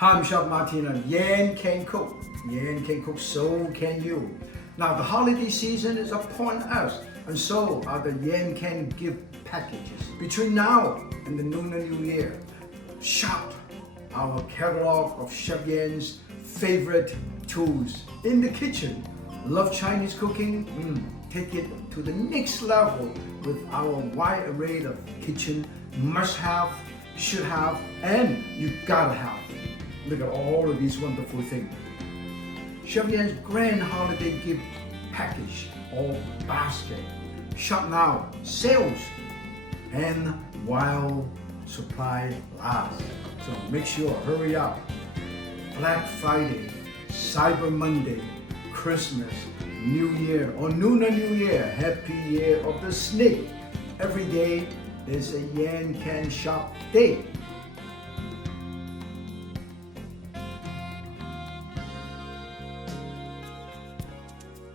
Hi, I'm Chef Martina. Yan can cook. Yan can cook, so can you. Now, the holiday season is upon us, and so are the Yan Can gift packages. Between now and the Lunar New Year, shop our catalog of Chef Yan's favorite tools in the kitchen. Love Chinese cooking? Take it to the next level with our wide array of kitchen must-have, should-have, and you gotta have. Look at all of these wonderful things. Chef Yan's grand holiday gift package or basket. Shop now, sales, and while supply lasts. So make sure, hurry up. Black Friday, Cyber Monday, Christmas, New Year, or Lunar New Year, Happy Year of the Snake. Every day is a Yan Can Shop day.